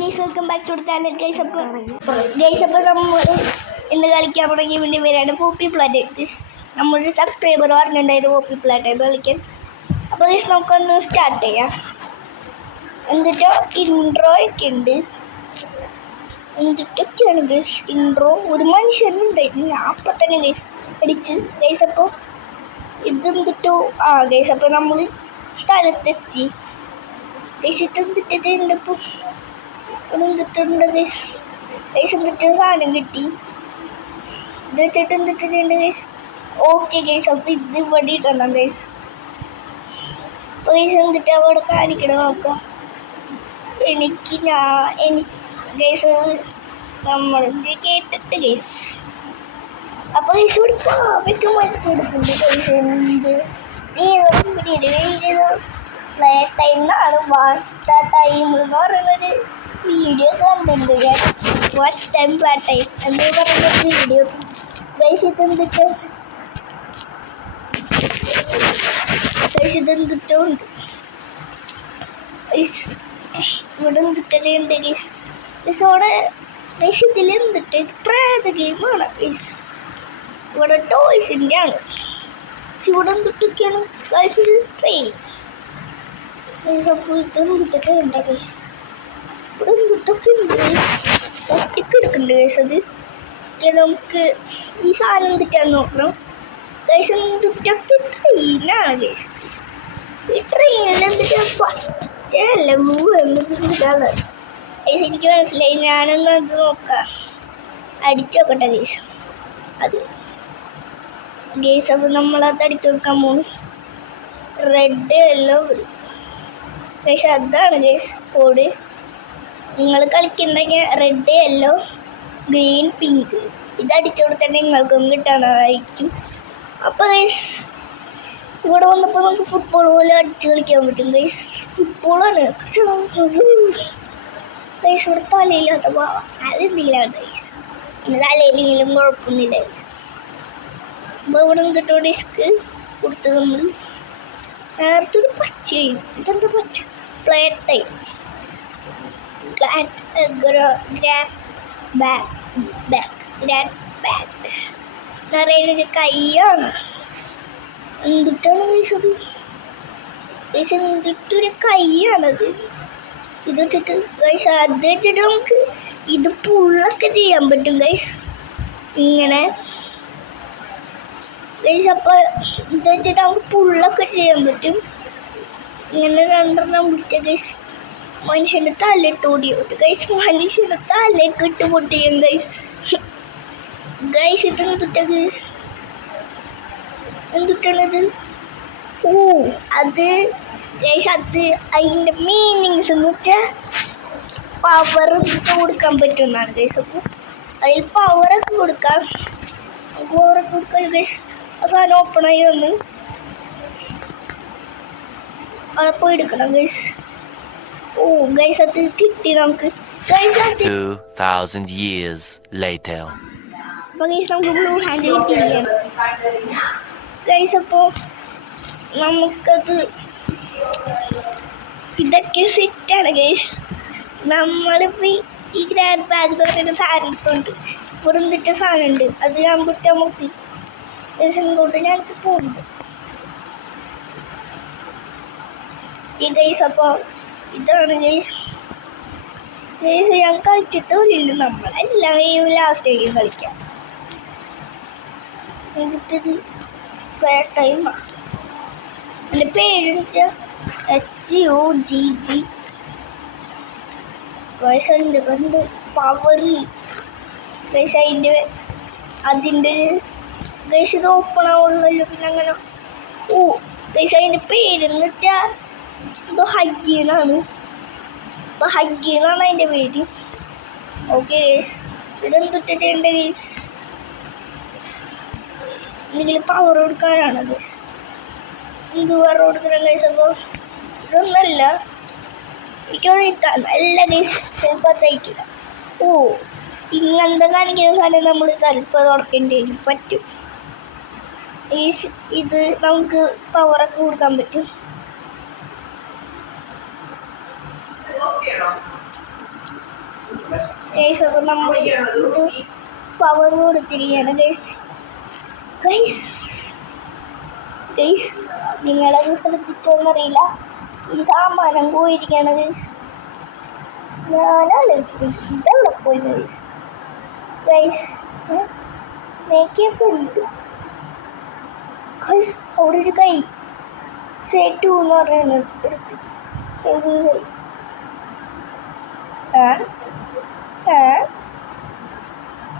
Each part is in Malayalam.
Guys welcome back to channel guys. അപ്പോൾ നമ്മൾ ഇന്ന് കളിക്കാൻ തുടങ്ങിയ വേണ്ടി വരികയാണ് പോപ്പി പ്ലാറ്റ്. നമ്മളൊരു സബ്സ്ക്രൈബർ പറഞ്ഞിട്ടുണ്ടായിരുന്നു പോപ്പി പ്ലാറ്റ് കളിക്കാൻ. അപ്പോൾ ഗൈസ് നമുക്കൊന്ന് സ്റ്റാർട്ട് ചെയ്യാം. എന്നിട്ടോ ഇൻട്രോ ഒക്കെ ഉണ്ട്. എന്നിട്ടൊക്കെയാണ് ഗൈസ് ഇൻട്രോ. ഒരു മനുഷ്യനുണ്ടായിരുന്നു അപ്പം തന്നെ ഗൈസ് അടിച്ച് ഗൈസ്. അപ്പോൾ ഇതെന്നിട്ടോ ഗൈസ് അപ്പോൾ നമ്മൾ സ്ഥലത്തെത്തി ഗൈസ്. ഇതെന്നിട്ടിപ്പോൾ എന്തിട്ടുണ്ട് ഗൈസ്. ഗൈസ് എന്നിട്ട് സാധനം കിട്ടി. ഇത് വെച്ചിട്ട് എന്തിട്ടുണ്ട് ഗൈസ്. ഓക്കെ ഗൈസ് അപ്പോൾ ഇത് ഇവിടെ ഇടണം ഗൈസ്. അപ്പോൾ ഗൈസ് എന്നിട്ട് അവിടെ കാണിക്കണം നോക്കാം. എനിക്ക് ഗൈസ് നമ്മളിത് കേട്ടിട്ട് ഗൈസ്. അപ്പോൾ ഗൈസ് ഇവിടെ പാവയ്ക്ക് മരിച്ചെടുക്കുന്നുണ്ട് ഗൈസ്. എന്ത് പ്ലേ ടൈം എന്നാണ് വാച്ച് ടൈം എന്ന് പറയുന്നൊരു വീഡിയോ കണ്ടിട്ടുണ്ട് ഞാൻ. വാച്ച് ടൈം പ്ലേ ടൈം എന്ന് പറയുന്നൊരു വീഡിയോ ഗൈസ്. ഇതെന്തിട്ടോ ഉണ്ട് ഗൈസ്. ഇവിടെ എന്തിട്ടുണ്ട് ഗൈസ്. ഗൈസ് അവിടെ ഗൈസ് ഇതിലെന്തിട്ട് ഇത് പ്രേത ഗെയിമാണ് ഗൈസ്. ഇവിടെ ടോയ്സിൻ്റെ ആണ്. ഇവിടെ എന്തിട്ടൊക്കെയാണ് ഗൈസ്. ഒരു ട്രെയിൻ ഗൈസ്. അപ്പോൾ ഇതെന്തിട്ടുണ്ട് ഗൈസ്. ഇവിടെ എന്തിട്ടൊക്കെ ഉണ്ട് ഗൈസ്. ഒട്ടിക്കെടുക്കുന്നുണ്ട് ഗൈസ്. അത് നമുക്ക് ഈ സാധനം എന്തിട്ടാന്ന് നോക്കണം ഗൈസ്. എന്തിട്ടൊക്കെ ട്രെയിനാണ് ഗൈസ്. ഈ ട്രെയിനിൽ എന്തിട്ടാ പച്ചയല്ല എന്നതാണ് ഗൈസ്. എനിക്ക് മനസ്സിലായി. ഞാനൊന്ന് അത് നോക്കാം, അടിച്ചു നോക്കട്ടെ ഗൈസ്. അത് ഗൈസ് അപ്പോൾ നമ്മളത് അടിച്ചു കൊടുക്കാൻ പോകും. Red yellow guys. അതാണ് ഗൈസ് കോഡ്. നിങ്ങൾ കളിക്കുന്നുണ്ടെങ്കിൽ റെഡ് യെല്ലോ ഗ്രീൻ പിങ്ക് ഇത് അടിച്ചു കൊടുത്താൽ നിങ്ങൾക്കും കിട്ടാനായിരിക്കും. അപ്പോൾ ഗൈസ് ഇവിടെ വന്നപ്പോൾ നമുക്ക് ഫുട്ബോൾ പോലെ അടിച്ച് കളിക്കാൻ പറ്റും ഗൈസ്. ഫുട്ബോളാണ് ഗൈസ്. ഇവിടെ തലയില്ലാത്ത അതെന്തെങ്കിലും ഗൈസ്. പിന്നെ തലയിലെങ്കിലും കുഴപ്പമൊന്നുമില്ല ഗൈസ്. അപ്പോൾ ഇവിടെ എന്തിട്ടോ ഡിസ്ക് കൊടുത്ത് നമ്മൾ നേരത്തെ ഒരു പച്ചയും ഇതെന്താ പച്ച പ്ലേ ടൈം നിറയൊരു കയ്യാണ്. എന്തിട്ടാണ് ഗൈസ് അത് ഗൈസ്. എന്തിട്ടൊരു കയ്യാണത്. ഇത് വെച്ചിട്ട് ഗൈസ് അത് വെച്ചിട്ട് നമുക്ക് ഇത് പുള്ളൊക്കെ ചെയ്യാൻ പറ്റും ഗൈസ്. ഇങ്ങനെ ഗൈസ്. അപ്പോൾ ഇത് വെച്ചിട്ട് നമുക്ക് പുള്ളൊക്കെ ചെയ്യാൻ പറ്റും. ഇങ്ങനെ രണ്ടെണ്ണം പിടിച്ച ഗൈസ് മനുഷ്യൻ്റെ തലയിട്ട് ഓടിയോട്ട് ഗൈസ്. മനുഷ്യൻ്റെ തലയൊക്കെ ഇട്ട് പൊട്ടിയും ഗൈസ്. ഗൈസ് ഇതെന്തിട്ട ഗൈസ്. എന്തിട്ടാണത്. അത് ഗൈസ് അത് അതിൻ്റെ മീനിങ്സ് എന്ന് വെച്ചാൽ പവർ കൊടുക്കാൻ പറ്റുമെന്നാണ് ഗൈസ്. അപ്പോൾ അതിൽ പവറൊക്കെ കൊടുക്കാം. പവറൊക്കെ കൊടുക്കാൻ ഗൈസ്. സാധനം ഓപ്പണായി വന്ന് അവിടെ പോയി എടുക്കണം ഗൈസ്. ഗൈസ് അത് കിട്ടി നമുക്ക് ഗൈസ്. 2000 years later. അപ്പോൾ ഗൈസ് നമുക്ക് ബ്ലൂ ഹാൻഡ് കിട്ടിയില്ല ഗൈസ്. അപ്പോൾ നമുക്കത് ഇതൊക്കെ സെറ്റാണ് ഗൈസ്. നമ്മളിപ്പോൾ ഈ ഗ്രാൻഡ് ബാഗ് എന്ന് പറയുന്ന സാധനം എടുത്തുകൊണ്ട് പുറന്തിട്ട സാധനമുണ്ട്. അത് ഞാൻ കുറ്റാൻ മുത്തി ഗൈസ്. ഇങ്ങോട്ട് ഞാനിപ്പോൾ പോകുന്നുണ്ട് ഈ ഗൈസ്. അപ്പോൾ ഇതാണ് ഗൈസ്. ഗൈസ് ഞാൻ കളിച്ചിട്ടില്ല. നമ്മളെല്ലാം ഈ ലാസ്റ്റ് ആയിരിക്കും കളിക്കാം. എന്നിട്ടത് ടൈമാണ്. എൻ്റെ പേരെന്ന് വെച്ചാൽ HUGG ഗൈസ്. അതിൻ്റെ കണ്ട് പവർ ഗൈസ്. അതിൻ്റെ ഗൈസ് ഇത് ഓപ്പൺ ആവുള്ളല്ലോ. പിന്നെ അങ്ങനെ ഗൈസ് അതിൻ്റെ പേരെന്ന് വെച്ചാൽ എന്തോ ഹഗ്ഗി എന്നാണ്. അപ്പോൾ ഹഗ്ഗി എന്നാണ് അതിൻ്റെ പേര്. Okay guys. ഇതെന്തിട്ട് ചെയ്യേണ്ട ഗൈസ്. എന്തെങ്കിലും പവർ കൊടുക്കാനാണ് ഗൈസ്. എന്ത് പവർ കൊടുക്കണം ഗൈസ്. അപ്പോൾ ഇതൊന്നല്ല എനിക്ക് നല്ല ഗൈസ്. ചിലപ്പോൾ തയ്ക്കില്ല. ഇങ്ങനത്തെ കാണിക്കുന്ന സാധനം നമ്മൾ ചിലപ്പോൾ തുറക്കേണ്ടി വരും. പറ്റും ഗൈസ്. ഇത് നമുക്ക് പവറൊക്കെ കൊടുക്കാൻ പറ്റും. ഗൈസ് അപ്പോൾ നമ്മൾ ഇത് പവർ കൊടുത്തിരിക്കുകയാണ് ഗൈസ്. ഗൈസ് ഗൈസ് നിങ്ങളത് ശ്രദ്ധിച്ചോന്നറിയില്ല, ഈ സാമാനം പോയിരിക്കുകയാണ് ഗൈസ്. ഞാൻ ആലോചിക്കുന്നു ഇതെവിടെ പോയി guys. Guys make a friend guys. അവിടെ ഒരു കൈ സേറ്റു എന്ന് പറയുന്നത് എടുത്ത് ഏത്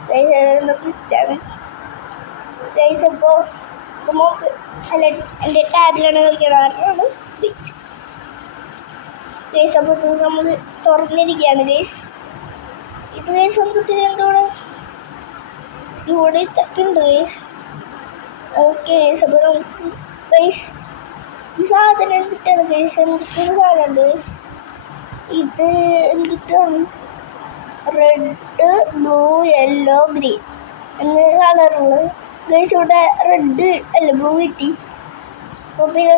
കൈ ഗൈസ് ഗൈസ്. അപ്പോൾ നമുക്ക് അല്ല എൻ്റെ ടാബിലാണ് കളിക്കണമാണ് ബിറ്റ് ഗൈസ്. അപ്പോൾ ഇത് നമ്മൾ തുറന്നിരിക്കുകയാണ് ഗൈസ്. ഇത് ഗൈസ് എന്തിട്ട് കണ്ടോടെ ഇവിടെ ഇതൊക്കെ ഉണ്ട് ഗൈസ്. Okay guys. അപ്പോൾ നമുക്ക് ഗൈസ് ഈ സാധനം എന്തിട്ടാണ് ഗൈസ്, എന്തിട്ടൊരു സാധനമുണ്ട് ഗൈസ്. ഇത് എന്തിട്ടാണ് റെഡ് ബ്ലൂ യെല്ലോ ഗ്രീൻ എന്ന കളറുള്ളത് ഗൈസ്. ഇവിടെ റെഡ് അല്ല ബ്ലൂ കിട്ടി. അപ്പോൾ പിന്നെ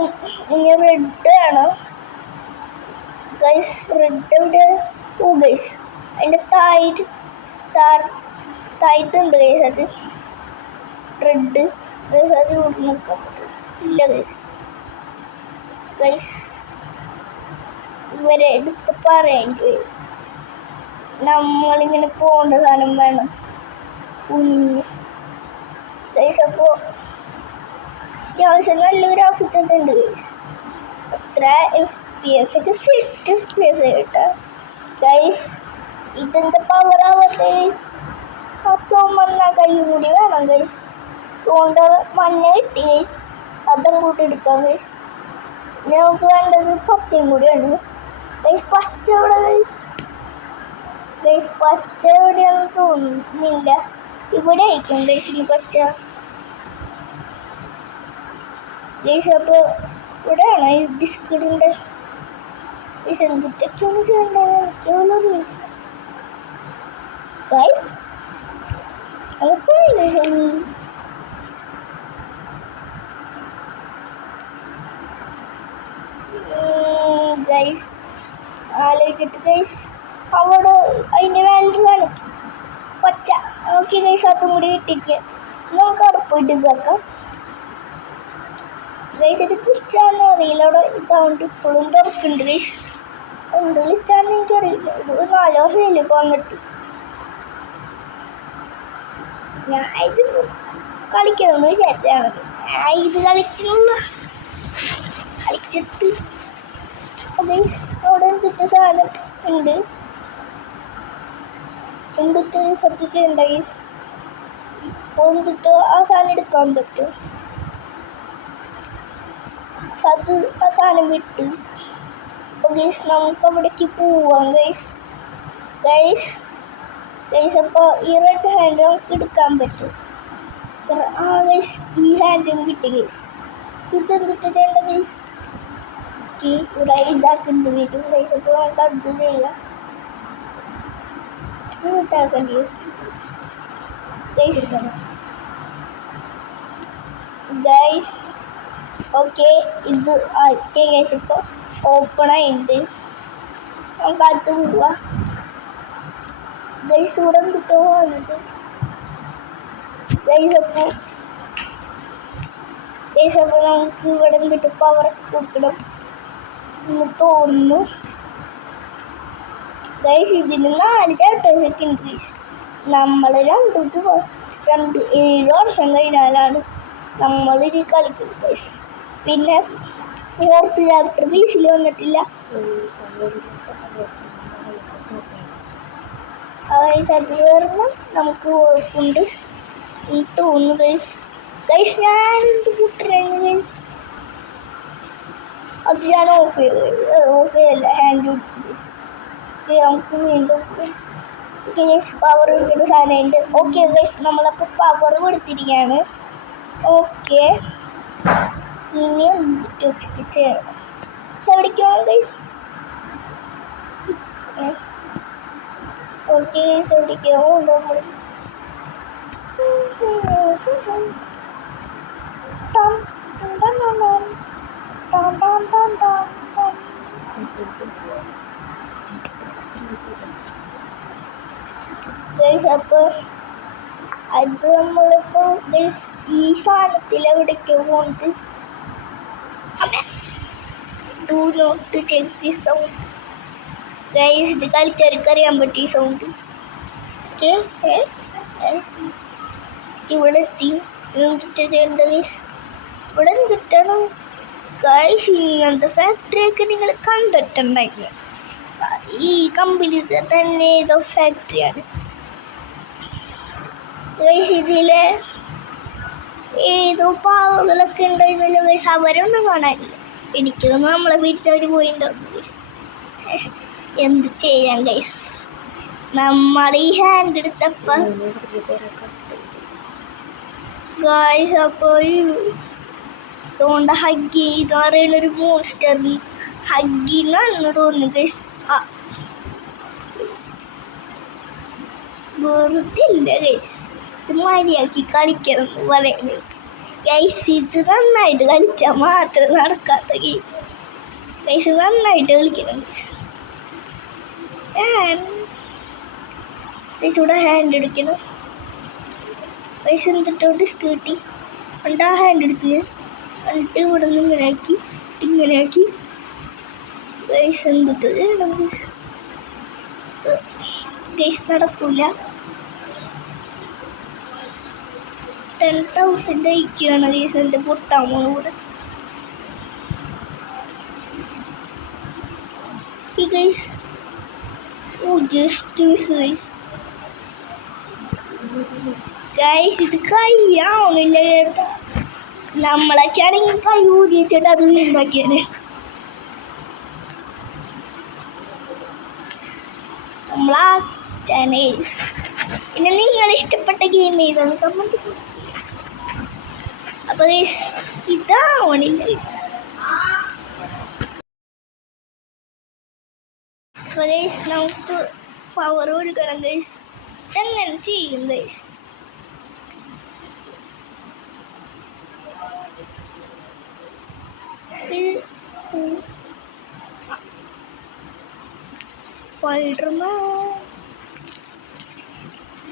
ഇനി റെഡ് ആണോ ഗൈസ്? റെഡ് ഇവിടെ ഓ ഗൈസ് അതിൻ്റെ താഴത്തുണ്ട് ഗൈസ്. അത് റെഡ് ഗൈസ്. അത് ഇവിടെ നോക്കാൻ പറ്റും ഇല്ല ഗൈസ്. ഗൈസ് ഇവരെ എടുത്ത് പറയേണ്ടി വരും. നമ്മളിങ്ങനെ പോകേണ്ട സാധനം വേണം കുഞ്ഞ് ഗൈസ്. അപ്പോൾ അത്യാവശ്യം നല്ല ഗ്രാഫിക്സ് ഒക്കെ ഉണ്ട് ഗൈസ്. എത്ര FPS ഒക്കെ 6 FPS കേട്ടോ ഗൈസ്. ഇതെന്താ പവർ ആവാത്ത ഗൈസ്? ആ ചുമന്ന കൈയും കൂടി വേണം ഗൈസ്. അതുകൊണ്ട് മഞ്ഞ കിട്ടി ഗൈസ്, അതും കൂട്ടി എടുക്കാം ഗൈസ്. നമുക്ക് വേണ്ടത് പച്ചയും കൂടിയാണ് ഗൈസ്. പച്ച ഇവിടെ ഗൈസ്. ഗൈസ് പച്ച എവിടെയാണെന്ന് തോന്നുന്നില്ല, ഇവിടെ ആയിരിക്കും ഗൈസ് ഇനി പച്ച ഗൈസ്. അപ്പോൾ ഇവിടെയാണ് ഈ ഡിസ്കിൻ്റെ ഗൈസ്. എന്തൊക്കെയാണ് ചെയ്യേണ്ടത് എനിക്കുള്ളത് ഗൈസ്. ഗൈസ് ആലോചിച്ചിട്ട് ഗൈസ് അവിടെ അതിൻ്റെ വാല്യൂസാണ് പച്ച. ഓക്കെ ഗൈസ് അതും കൂടി ഇട്ടിരിക്കുക. നമുക്ക് അവിടെ പോയിട്ട് ഇതാക്കാം ഗൈസ്. ഇത് വിളിച്ചാന്ന് അറിയില്ല, അവിടെ ഇതാവുണ്ട് ഇപ്പോഴും തുറക്കുന്നുണ്ട് ഗൈസ്. എന്ത് വിളിച്ചാന്ന് എനിക്കറിയില്ല. ഇത് 4 വർഷമില്ല ഇപ്പോൾ വന്നിട്ട്. ഞാൻ ഇത് കളിക്കണമെന്ന് വിചാരിച്ചാണത്. ഇത് കളിച്ചിട്ട് ഗൈസ് അവിടെ എന്തിട്ട് സാധനം ഉണ്ട്, എന്തിട്ട് ശ്രദ്ധിച്ചിട്ടുണ്ട് ഗൈസ്. ഇപ്പോൾ എന്തിട്ട് ആ സാധനം എടുക്കാൻ പറ്റും. അത് ആ സാധനം വിട്ടു. അപ്പോൾ ഗൈസ് നമുക്ക് അവിടേക്ക് പോവാം ഗൈസ്. ഗൈസ് ഗൈസ് അപ്പോൾ ഈ റെഡ് ഹാൻഡ് നമുക്ക് എടുക്കാൻ പറ്റും. ആ ഗൈസ് ഈ ഹാൻഡും കിട്ടി ഗൈസ്. ഇതെന്തിട്ട് ചെയ്യേണ്ട ഗൈസ്? ഇവിടെ ഇതാക്കേണ്ടി വരും ഗൈസ്. അപ്പോൾ നമുക്ക് അത് ചെയ്യാം. ഗൈസ് ഓക്കെ ഇത് ഓക്കെ ഗൈസ്. ഇപ്പോൾ ഓപ്പൺ ആയിട്ടുണ്ട്, നമുക്ക് അത് പോവാം ഗൈസ്. ഇവിടെ എന്തിട്ടോ വന്നിട്ട് ഗൈസ്. അപ്പോൾ നമുക്ക് ഇവിടെ എന്തിട്ട് പവർ കൊടുക്കണം എന്ന് തോന്നുന്നു ഗൈസ്. ഇതിന് 4 ചാപ്റ്റേഴ്സ് ഒക്കെ ഉണ്ട് ഗൈസ്. നമ്മൾ 7 വർഷം കഴിഞ്ഞാലാണ് നമ്മളിത് കളിക്കുന്നത് ഗൈസ്. പിന്നെ 4th ചാപ്റ്റർ ബീസിൽ വന്നിട്ടില്ല ഗൈസ്. അത് കാരണം നമുക്ക് കുഴപ്പമുണ്ട് തോന്നുന്നു ഗൈസ്. ഗൈസ് ഞാൻ എന്ത് കൂട്ടരായിരുന്നു ഗൈസ്. അത് ഞാൻ ഓഫ് ചെയ്തല്ല ഹാൻഡ് കൊടുത്ത് ഗൈസ്. നമുക്ക് വീണ്ടും ഗൈസ് പവർ കൊടുക്കുന്ന സാധനമുണ്ട്. ഓക്കെ ഗൈസ് നമ്മളപ്പോൾ പവർ കൊടുത്തിരിക്കുകയാണ്. ഓക്കെ ഇനി എന്തിട്ട് ചെയ്യണം എവിടേക്കാണ് ഗൈസ്? ഓക്കെ ഗൈസ് എവിടേക്കാണോ നമ്മൾ ഗൈസ് അപ്പോൾ അത് നമ്മളിപ്പോൾ ഗൈസ് ഈ സാധനത്തിൽ എവിടേക്കോ പോകുന്നത്. Do not check the sound. Guys ഇത് കളിച്ചവർക്ക് അറിയാൻ പറ്റിയ സൗണ്ട്. ഓക്കെ ഇവിടെ എത്തി. എന്തിട്ടുണ്ട് ഗൈസ്? ഇവിടെ എന്തിട്ടാണ് ഗൈസ്? ഇങ്ങനത്തെ ഫാക്ടറിയൊക്കെ നിങ്ങൾ കണ്ടിട്ടുണ്ടായിരുന്നു. ഈ കമ്പനി തന്നെ ഏതോ ഫാക്ടറിയാണ് ഗൈസ്. ഇതിലെ ഏതോ പാവകളൊക്കെ ഉണ്ടായിരുന്നല്ലോ ഗൈസ്. അവരൊന്നും കാണാനില്ല. എനിക്കൊന്നും നമ്മളെ പിടിച്ചവർ പോയിണ്ടാവും ഗൈസ്. എന്ത് ചെയ്യാം ഗൈസ്? നമ്മൾ ഈ ഹാൻഡ് എടുത്തപ്പോൾ ഗൈസ് അപ്പോൾ ഈ തോണ്ട ഹഗ്ഗി എന്ന് പറയുന്നൊരു മോൺസ്റ്റർ ഹഗ്ഗി എന്നാണെന്ന് തോന്നുന്നു ഗൈസ്. വെറുതെ ഇല്ല ഗൈസ്, ഇത് മര്യാദക്ക് കളിക്കണം എന്ന് പറയുന്നത് ഗൈസ്. ഇത് നന്നായിട്ട് കളിച്ചാൽ മാത്രം നടക്കാത്ത ഗെയിം ഗൈസ്. നന്നായിട്ട് കളിക്കണം ഗൈസ്. ഇവിടെ ഹാൻഡ് എടുക്കണം ഗൈസ്. എന്നിട്ടോ ഡിസ്ക് കിട്ടി. എന്നിട്ട് ആ ഹാൻഡ് എടുത്ത് എന്നിട്ട് ഇവിടെ നിന്ന് ഇങ്ങനെ ആക്കി ഗൈസ്. എന്നിട്ട് ചെയ്യണം ഗൈസ്. ഗൈസ് നടക്കൂല. 10,000 അയക്കുകയാണ് ഗൈസ്. എൻ്റെ പൊട്ടാമോ കൂടെ guys. Just miss guys. Guys ഇത് കയ്യാവുന്നില്ല കേട്ടോ. നമ്മളൊക്കെ ആണെങ്കിൽ കൈ ഊതിച്ചിട്ട് അത് ഉണ്ടാക്കിയാണ്. നമ്മളാ ചാനൽ. പിന്നെ നിങ്ങൾ ഇഷ്ടപ്പെട്ട ഗെയിം ഏതാണ് കമൻറ്റ് ചെയ്യാം. അപ്പോൾ ഗൈസ് ഇതാവണില്ല ഗൈസ്. അപ്പോൾ ഗൈസ് നമുക്ക് പവർ കൊടുക്കണം ഗൈസ്. ഇതെങ്ങനെ ചെയ്യും ഗൈസ്? Spiderman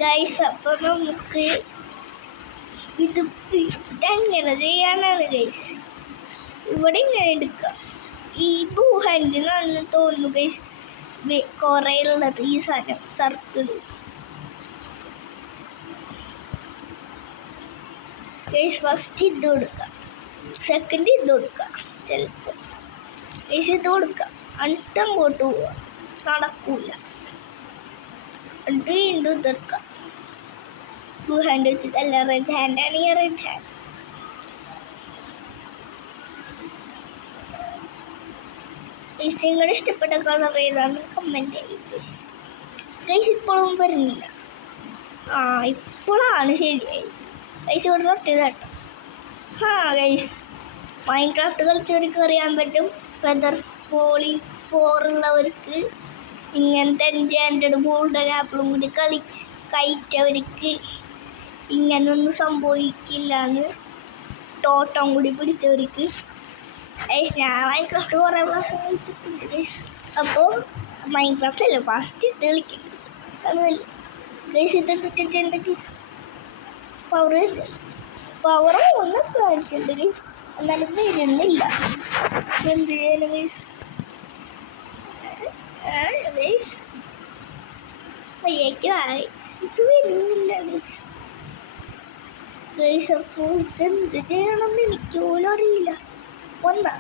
guys. അപ്പോൾ നമുക്ക് ഇതെങ്ങനെ ചെയ്യാനാണ് ഗൈസ്? ഇവിടെ ഇങ്ങനെ എടുക്കാം. ഈ ബ്ലൂ ഹാൻഡിനാണെന്ന് തോന്നുന്നു ഗൈസ് കുറേ ഉള്ളത് ഈ സാധനം സർക്കിള് ഗൈസ്. ഫസ്റ്റ് ഇത് കൊടുക്കാം, സെക്കൻഡ് ഇത് കൊടുക്കാം, ചിലപ്പോൾ ഗൈസ് ഇത് കൊടുക്കാം. എന്നിട്ട് അങ്ങോട്ട് പോവാം, നടക്കൂല. എന്നിട്ട് വീണ്ടും ഇതെടുക്കാം. ബ്ലൂ ഹാൻഡ് വെച്ചിട്ടല്ല, റെഡ് ഹാൻഡ് ആണെങ്കിൽ റെഡ് ഹാൻഡ്. നിങ്ങളുടെ ഇഷ്ടപ്പെട്ട കളർ ഏതാണ് കമൻറ്റ് ചെയ്യും ഗൈസ്. ഇപ്പോഴും വരുന്നില്ല. ഇപ്പോഴാണ് ശരിയായി ഗൈസ്. ഇവിടെ തൊട്ടതാട്ടോ. ഗൈസ് മൈൻക്രാഫ്റ്റ് കളിച്ചവർക്ക് അറിയാൻ പറ്റും. ഫെദർ ഫോളിങ് 4 ഉള്ളവർക്ക് ഇങ്ങനത്തെ എൻചാൻറ്റഡ് ഗോൾഡൻ ആപ്പിളും കൂടി കഴിച്ചവർക്ക് ഇങ്ങനൊന്നും സംഭവിക്കില്ല എന്ന് ടോട്ടം കൂടി പിടിച്ചവർക്ക് ഗൈസ്. ഞാൻ മൈൻക്രാഫ്റ്റ് കുറേ പ്രാവശ്യം കളിച്ചിട്ടുണ്ട് ഗൈസ്. അപ്പോൾ മൈൻക്രാഫ്റ്റ് അല്ല ഫസ്റ്റ് ഇത് കളിക്കും ഗൈസ്. അതാണ് ഗൈസ്. ഇതെന്താ ചെയ്യേണ്ട ഗൈസ്? പവർ ഒന്ന് കാണിച്ചിട്ടുണ്ട് ഗൈസ്, എന്നാലും വരുന്നില്ല. എന്ത് ചെയ്യാനും ഗൈസ്? ഗൈസ് അയ്യേക്ക് ഇത് വരുന്നില്ല ഗൈസ്. ഗൈസ് അപ്പോൾ ഇതെന്ത് ചെയ്യണമെന്ന് എനിക്ക് പോലും അറിയില്ല. ഒന്നാ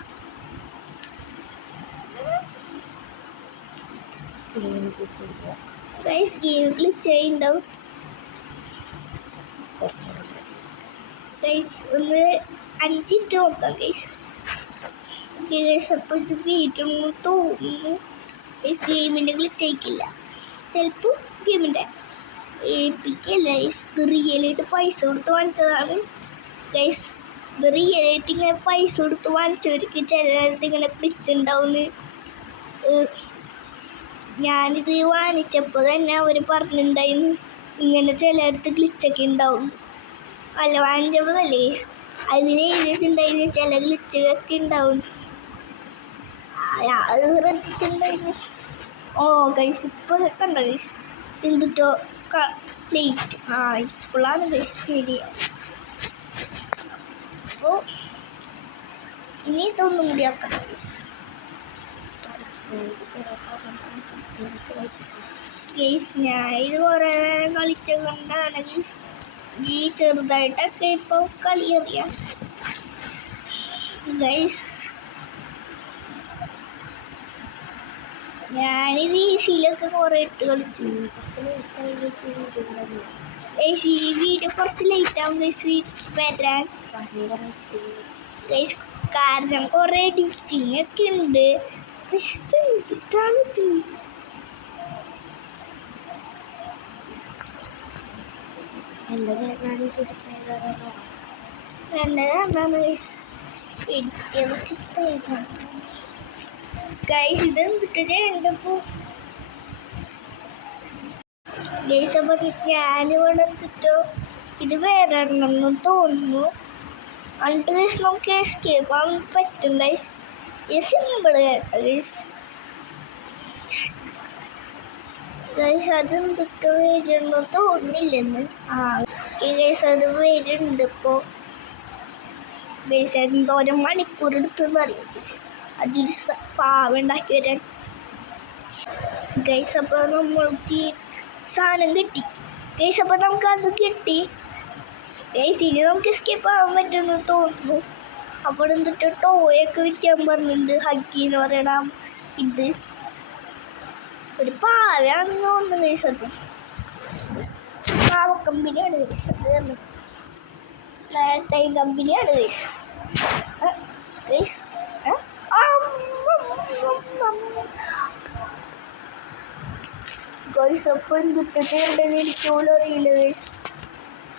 ഗൈസ് ഗെയിം ക്ലിക്ക് ചെയ്യുന്നുണ്ടാവും ഗൈസ്. ഒന്ന് 5 മിനിറ്റ് നോക്കാം ഗൈസ്. ഗൈസ് അപ്പോൾ ഇത് വീട്ടിൽ തോന്നുന്നു ഗൈസ്. ഗെയിമിൻ്റെ ക്ലിക്ക് ചെയ്യിക്കില്ല. ചിലപ്പോൾ ഗെയിമിൻ്റെ ഏൽപ്പിക്കല്ല ഗൈസ്. ഇത് റിയലായിട്ട് പൈസ കൊടുത്ത് വാങ്ങിച്ചതാണ് ഗൈസ്. ഇത് റിയലായിട്ട് ഇങ്ങനെ പൈസ കൊടുത്ത് വാങ്ങിച്ചവർക്ക് ചില നേരത്ത് ഇങ്ങനെ ക്ലിച്ച് ഉണ്ടാവുമെന്ന്. ഞാനിത് വാങ്ങിച്ചപ്പോൾ തന്നെ അവർ പറഞ്ഞിട്ടുണ്ടായിരുന്നു ഇങ്ങനെ ചിലയിടത്ത് ഗ്ലിച്ചൊക്കെ ഉണ്ടാവും. അല്ല വാങ്ങിച്ചപ്പോഴല്ലേ അതിൽ എഴുതിയിട്ടുണ്ടായിരുന്നു ചില ഗ്ലിച്ചൊക്കെ ഉണ്ടാവും. അത് ശ്രദ്ധിച്ചിട്ടുണ്ടായിരുന്നു. ഗൈസ് ഇപ്പോൾ കണ്ടോ ഗൈസ്? എന്തിട്ടോ ലേറ്റ് ഇപ്പോഴാണ് ശരി. അപ്പോൾ ഇനി ഇതൊന്നും കൂടി ആക്കണം. ഗൈസ് ഞാൻ ഇത് കുറേ കളിച്ച കൊണ്ടാണ് ഈ ചെറുതായിട്ടൊക്കെ ഇപ്പോൾ കളി അറിയാം. ഗൈസ് ഞാനിത് ഈസിയിലൊക്കെ കുറേ ഇട്ട് കളിച്ചു. ഗൈസ് ഈ വീഡിയോ കുറച്ച് ലേറ്റ് ആവും ഗൈസ് വരാൻ. ഗൈസ് കാരണം കുറേ എഡിറ്റിംഗ് ഒക്കെ ഉണ്ട്. എന്തിട്ടാണിത്? എന്നതാണ് ഗൈസ് എഡിറ്റ് ഗൈസ് ഇതെന്തിട്ട് ചെയ്യണ്ടപ്പോ ഗൈസ്. അപ്പം ഞാനിവിടെ എത്തിട്ടോ ഇത് വേറെ എണ്ണം തോന്നുന്നു. എന്നിട്ട് ഗൈസ് നമുക്ക് എസ്കേപ്പ് ആവാൻ പറ്റും ഗൈസ്. ഇത് സിമ്പിൾ കേട്ടോ ഗൈസ്. ഗൈസ് അതെന്തിട്ടോ വരുന്നു തോന്നില്ലെന്ന്. ഗൈസ് അത് വരുന്നുണ്ട് ഇപ്പോൾ ഗൈസ്. എന്തോരം മണിക്കൂർ എടുത്തെന്ന് അറിയാം ഗൈസ് അതൊരു പാവുണ്ടാക്കി വരാൻ ഗൈസ്. അപ്പോൾ നമ്മൾക്ക് സാധനം കിട്ടി ഗൈസ്. അപ്പോൾ നമുക്കത് കിട്ടി ഗൈസ്. ഇനി നമുക്ക് എസ്കേപ്പ് ആവാൻ പറ്റുമെന്ന് തോന്നുന്നു. അപ്പോൾ എന്തിട്ട് ടോയൊക്കെ വിൽക്കാൻ പറഞ്ഞിട്ടുണ്ട്. ഹഗ്ഗി എന്ന് പറയണം. ഇത് ഒരു പാവയാണെന്ന് തോന്നുന്നു ഗൈസ്. അത് പാവക്കമ്പനിയാണ് ഗൈസ്. അത് ടൈം കമ്പനിയാണ് ഗൈസ്. ഗൈസ് ഗൈസ് അപ്പോൾ എന്തിട്ട് ചെയ്യേണ്ടതെന്ന് എനിക്ക് പോലും അറിയില്ല ഗൈസ്.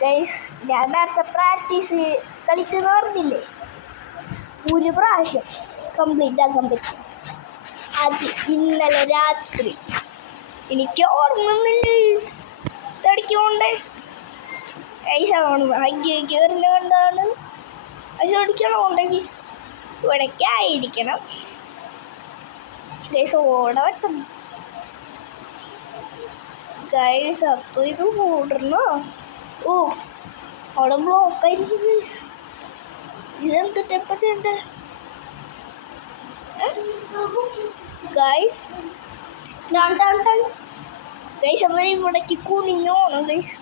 ഗൈസ് ഞാൻ നേരത്തെ പ്രാക്ടീസ് കളിച്ചെന്ന് പറഞ്ഞില്ലേ, ഒരു പ്രാവശ്യം കംപ്ലീറ്റ് ആക്കാൻ പറ്റും. അത് ഇന്നലെ രാത്രി എനിക്ക് ഓർമ്മയൊന്നുമില്ല തടിക്കോണ്ടേ ഗൈസ്. ആവണം ഹഗ്ഗിക്ക് വരുന്ന കണ്ടാണ് അത് തടിക്കണോണ്ടേ ഗൈസ്. ഇവിടേക്കായിരിക്കണം ഗൈസ്. ഓടെ പറ്റുന്നു ഗൈസ്. അപ്പോൾ ഇത് ഓടണോ? അവിടെ ബ്ലോക്ക് ആയിരിക്കും ഗൈസ്. ഇതെന്തിട്ട് എപ്പോൾ ചെയ്യണ്ടേ ഗൈസ്? ഗൈസ് അപ്പോൾ ഇവിടേക്ക് കുനിഞ്ഞു പോകണം ഗൈസ്.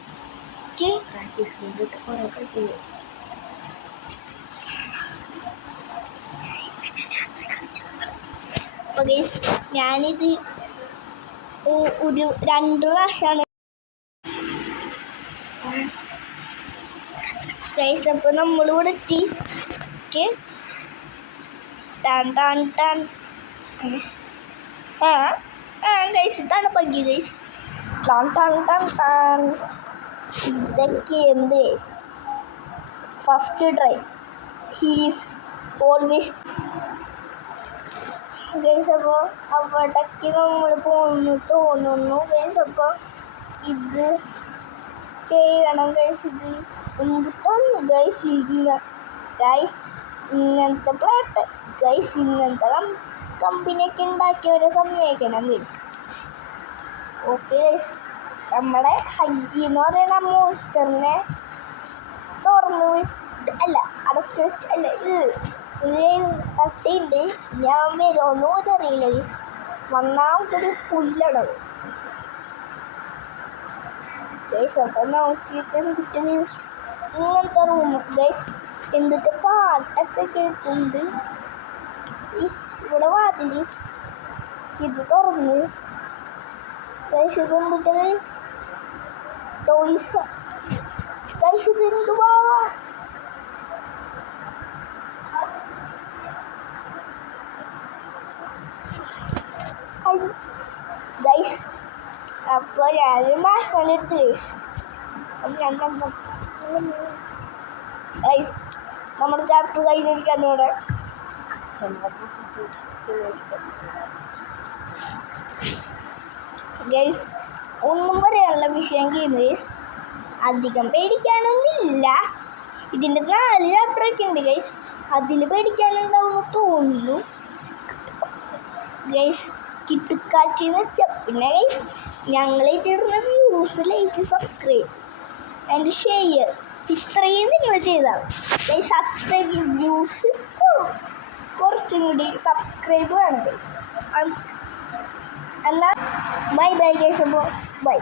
അപ്പോൾ ഗൈസ് ഞാനിത് ഒരു 2 പ്രാവശ്യമാണ് ഗൈസ്. അപ്പോൾ നമ്മളിവിടെ എത്തി. ഗൈസ് ഇതാണ് പങ്കി ഗൈസ്. ഇതൊക്കെ എന്ത് guys. First try he's always guys. അപ്പോൾ അവിടേക്ക് നമ്മൾ പോകുന്നു തോന്നുന്നു ഗൈസ്. അപ്പോൾ ഇത് ചെയ്യണം ഗൈസ്. ഇത് എന്തിട്ടാണ് ഗൈസ് ഇങ്ങനത്തെ പ്ലാട്ട് ഗൈസ്. ഇങ്ങനത്തെ കമ്പനിയൊക്കെ ഉണ്ടാക്കിയവരെ സമ്മതിക്കണം ഗൈസ്. Okay guys. നമ്മുടെ ഹഗ്ഗി എന്ന് പറയുന്ന മോൺസ്റ്ററിനെ തുറന്നു വിട്ട് അടച്ചു വെച്ച് ഇത് തട്ടിയുണ്ട്. ഞാൻ വരുമോന്നും ഇതറിയില്ല ഗൈസ്. വന്നാൽ ഒരു പുല്ലടവ് ഗൈസ്. അപ്പം നോക്കിയിട്ട് എന്തിട്ട് ഗൈസ് ഇങ്ങനത്തെ റൂം ഗൈസ്. എന്നിട്ട് പാട്ടൊക്കെ കേൾക്കുന്നുണ്ട്. ഇവിടെ വാതിൽ ഇത് തുറന്ന് ഗൈസ്. ഇതെന്തിട്ട് ഗൈസ് ടോയ്സ് ഗൈസ്. ഇതെന്ത് പോവാ ഗൈസ്. അപ്പോൾ ഞാൻ മാഷെടുത്ത് ഗൈസ്. ഗൈസ് നമ്മുടെ ചാപ്റ്റർ കഴിഞ്ഞിരിക്കാൻ ഇവിടെ ഗൈസ്. ഒന്നും പറയാനുള്ള വിഷയം ഗെയിം അധികം പേടിക്കാനൊന്നുമില്ല. ഇതിൻ്റെ 4 ചാപ്റ്ററൊക്കെ ഉണ്ട് ഗൈസ്. അതിൽ പേടിക്കാനുണ്ടാവുമെന്ന് തോന്നുന്നു ഗൈസ്. കിട്ടുക്കാച്ചിന്ന് വെച്ചാൽ പിന്നെ ഗൈസ് ഞങ്ങൾ ഇതിടുന്ന views like subscribe and share ഇത്രയും നിങ്ങൾ ചെയ്താൽ ഗൈസ് അത്രയ്ക്ക് വ്യൂസ് കുറച്ചും കൂടി സബ്സ്ക്രൈബ് വേണം ഗൈസ്. എന്നാൽ ബൈ ഗൈസ്. അപ്പോൾ ബൈ.